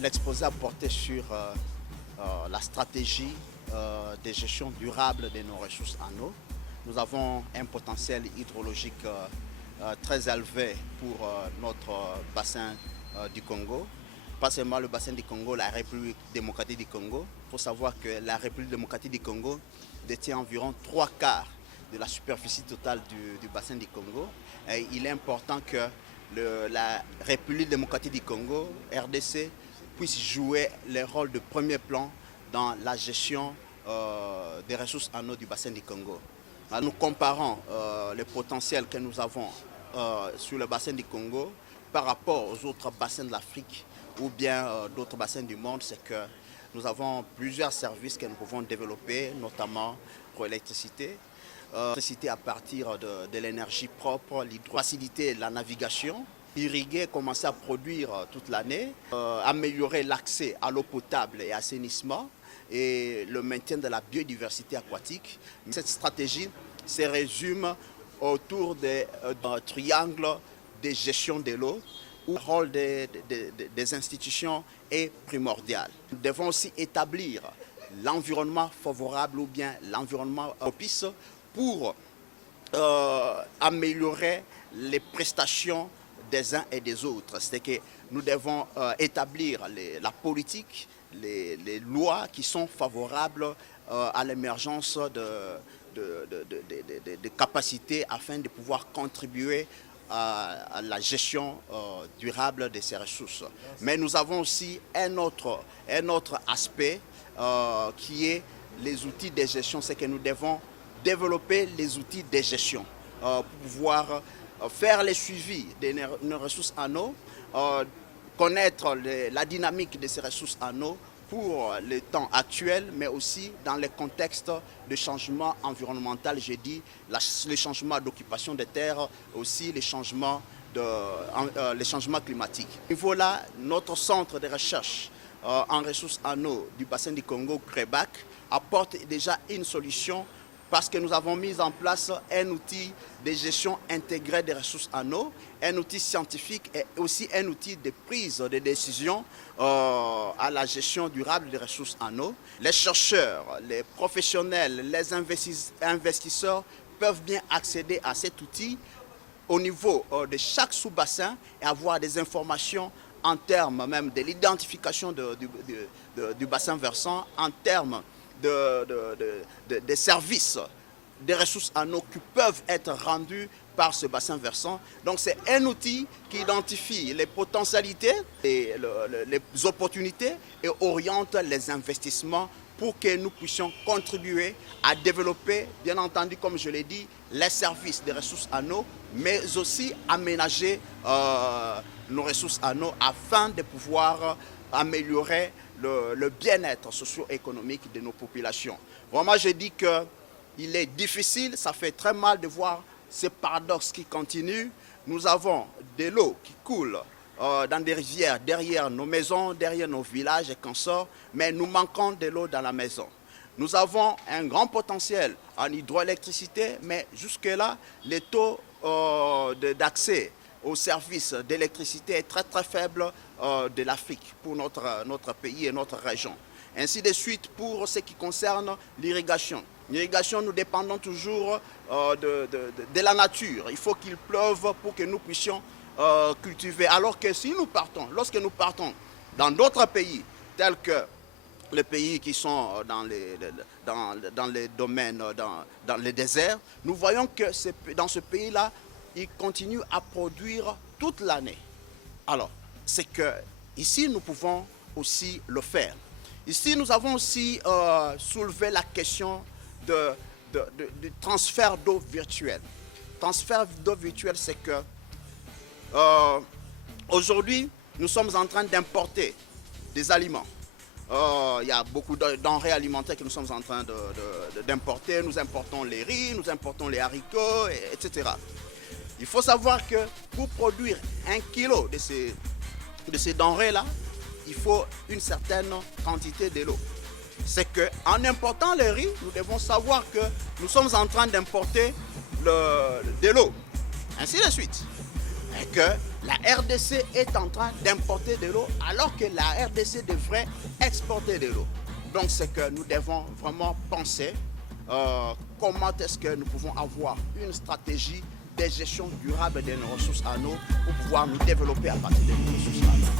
L'exposé a porté sur la stratégie de gestion durable de nos ressources en eau. Nous avons un potentiel hydrologique très élevé pour notre bassin du Congo. Pas seulement le bassin du Congo, la République démocratique du Congo. Il faut savoir que la République démocratique du Congo détient environ 3/4 de la superficie totale du bassin du Congo. Et il est important que la République démocratique du Congo, RDC, puisse jouer le rôle de premier plan dans la gestion des ressources en eau du bassin du Congo. Alors, nous comparons le potentiel que nous avons sur le bassin du Congo par rapport aux autres bassins de l'Afrique ou bien d'autres bassins du monde, c'est que nous avons plusieurs services que nous pouvons développer, notamment pour l'électricité. L'électricité à partir de l'énergie propre, l'hydrocité, la navigation, irriguer, commencer à produire toute l'année, améliorer l'accès à l'eau potable et assainissement et le maintien de la biodiversité aquatique. Cette stratégie se résume autour des triangles de gestion de l'eau où le rôle des institutions est primordial. Nous devons aussi établir l'environnement favorable ou bien l'environnement propice pour améliorer les prestations des uns et des autres. C'est que nous devons établir la politique, les lois qui sont favorables à l'émergence de capacités afin de pouvoir contribuer à la gestion durable de ces ressources. Mais nous avons aussi un autre aspect qui est les outils de gestion. C'est que nous devons développer les outils de gestion pour pouvoir faire les suivis de nos ressources en eau, connaître la dynamique de ces ressources en eau pour le temps actuel, mais aussi dans le contexte de changement environnemental, j'ai dit, les changements d'occupation des terres, aussi les changements climatiques. À ce niveau-là, notre centre de recherche en ressources en eau du bassin du Congo, CREBAC, apporte déjà une solution parce que nous avons mis en place un outil de gestion intégrée des ressources en eau, un outil scientifique et aussi un outil de prise de décision à la gestion durable des ressources en eau. Les chercheurs, les professionnels, les investisseurs peuvent bien accéder à cet outil au niveau de chaque sous-bassin et avoir des informations en termes même de l'identification du bassin versant, en termes des services des ressources en eau qui peuvent être rendus par ce bassin versant. Donc c'est un outil qui identifie les potentialités et les opportunités et oriente les investissements pour que nous puissions contribuer à développer, bien entendu, comme je l'ai dit, les services des ressources en eau, mais aussi aménager nos ressources en eau afin de pouvoir améliorer le bien-être socio-économique de nos populations. Vraiment, je dis qu'il est difficile, ça fait très mal de voir ces paradoxes qui continuent. Nous avons de l'eau qui coule dans des rivières derrière nos maisons, derrière nos villages et consorts, mais nous manquons de l'eau dans la maison. Nous avons un grand potentiel en hydroélectricité, mais jusque-là, les taux d'accès aux services d'électricité est très très faible de l'Afrique pour notre pays et notre région. Ainsi de suite pour ce qui concerne l'irrigation. L'irrigation, nous dépendons toujours de la nature. Il faut qu'il pleuve pour que nous puissions cultiver. Alors que si nous partons, lorsque nous partons dans d'autres pays, tels que les pays qui sont dans les domaines, dans les déserts, nous voyons que dans ce pays-là, ils continuent à produire toute l'année. Alors, c'est que ici, nous pouvons aussi le faire. Ici, nous avons aussi soulevé la question du transfert d'eau virtuelle. Transfert d'eau virtuelle, c'est que aujourd'hui, nous sommes en train d'importer des aliments. Il y a beaucoup de denrées alimentaires que nous sommes en train d'importer. Nous importons les riz, nous importons les haricots, etc. Il faut savoir que pour produire 1 kilo de ces denrées-là, il faut une certaine quantité de l'eau. C'est qu'en important le riz, nous devons savoir que nous sommes en train d'importer de l'eau. Ainsi de suite. Et que La RDC est en train d'importer de l'eau alors que la RDC devrait exporter de l'eau. Donc c'est que nous devons vraiment penser comment est-ce que nous pouvons avoir une stratégie de gestion durable de nos ressources en eau pour pouvoir nous développer à partir de nos ressources en eau.